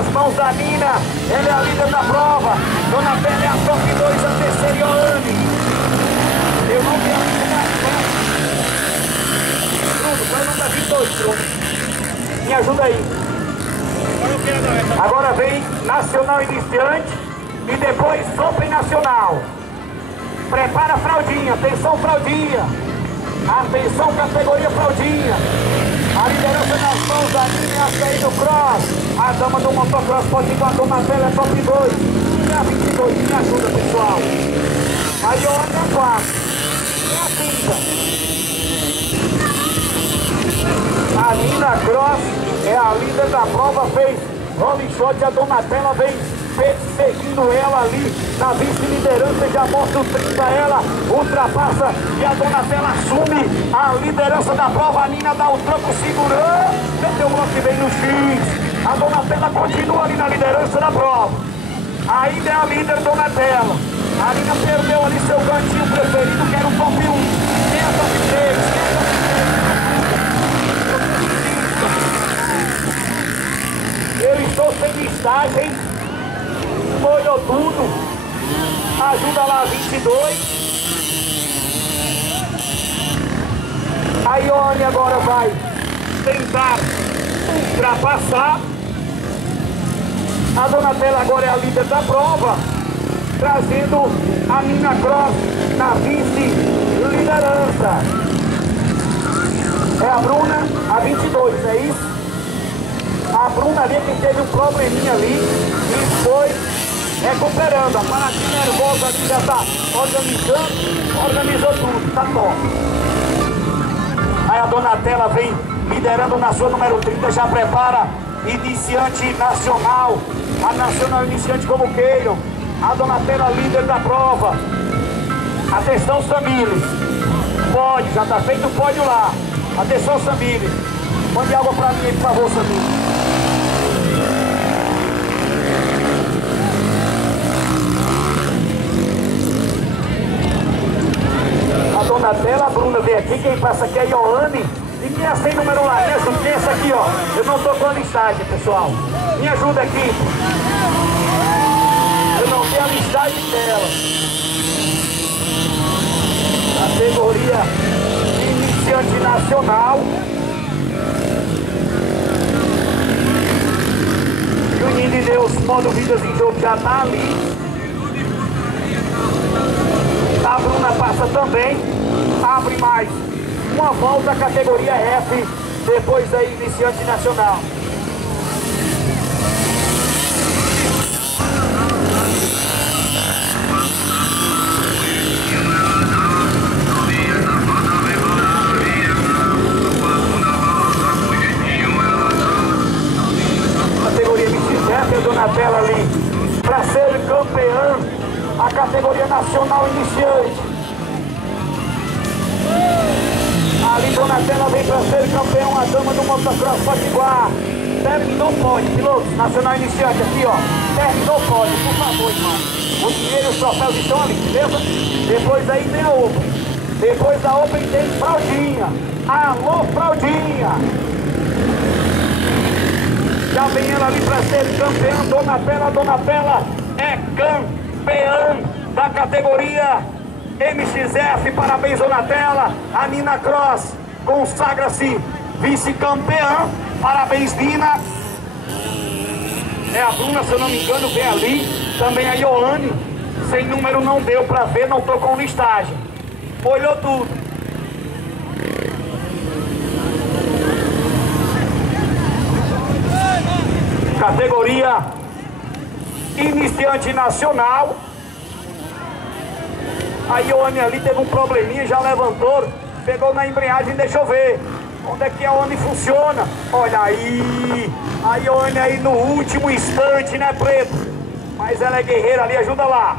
nas mãos da Nina. Ela é a líder da prova. Dona Bela é a top 2, a terceira Ioane. Eu não quero Bruno, qual é o nome da 22, Bruno? Me ajuda aí. Agora vem Nacional Iniciante e depois Open Nacional. Prepara a fraldinha, atenção fraldinha. Atenção categoria fraldinha. A liderança nas mãos da Nina, a sair do cross. A dama do motocross pode ir com a Dona Bela, é top 2. E a 22, me ajuda pessoal. A Ioane é a 4. E a 5. A Nina Cross é a líder da prova, fez rolling shot, a Dona Bela vem perseguindo ela ali na vice-liderança, já mostra o 30, ela ultrapassa e a Dona Bela assume a liderança da prova. A Nina dá o tranco segurando, meteu o bloco e vem no X. A Dona Bela continua ali na liderança da prova. Ainda é a líder Dona Bela. A Nina perdeu ali seu cantinho preferido, que era o top 1. Quem é a top 3? Eu estou sem listagem. Molhou tudo. Ajuda lá 22. A Ioane agora vai tentar ultrapassar. A Dona Bela agora é a líder da prova, trazendo a Nina Cross na vice-liderança. É a Bruna, a 22, não é isso? A Bruna ali que teve um probleminha ali e foi recuperando. A paradinha nervosa ali já está organizou tudo, tá top. Aí a Dona Bela vem liderando na sua número 30, já prepara iniciante nacional, a nacional iniciante como queiram. A Dona Bela líder da prova. Atenção Samile, pode, já está feito o pódio lá. Atenção Samile, mande água para mim aí, por favor Samile. A Dona Bela, a Bruna vem aqui, quem passa aqui é a Ioane. E quem é sem número lá? Me ajuda, quem é essa aqui, ó? Eu não tô com a listagem, pessoal. Me ajuda aqui. Eu não tenho a listagem dela. Categoria iniciante nacional. Juninho de Deus, modo Vidas em Jogo já tá ali. A Bruna passa também, abre mais uma volta, categoria F, depois aí iniciante nacional. Categoria 27, a Dona Bela ali, para ser campeã. A categoria nacional iniciante. Ali Dona Bela vem para ser campeão, a dama do motocross Potiguar. Terminou pódio, pilotos, nacional iniciante aqui, ó. Terminou pódio, por favor, irmão. O dinheiro e os troféus estão ali, beleza? Depois aí tem a Open. Depois da Open tem fraldinha. Alô, fraldinha. Já vem ela ali para ser campeã, Dona Bela é campeã da categoria MXF, parabéns Dona Bela. A Nina Cross consagra-se vice-campeã, parabéns Nina. É a Bruna, se eu não me engano, vem ali, também a Ioane, sem número não deu pra ver, não tô com listagem, olhou tudo. Categoria iniciante nacional. A Ioane ali teve um probleminha, já levantou, pegou na embreagem, deixa eu ver onde é que a Ioane funciona. Olha aí, a Ioane aí no último instante, né, Preto? Mas ela é guerreira ali, ajuda lá.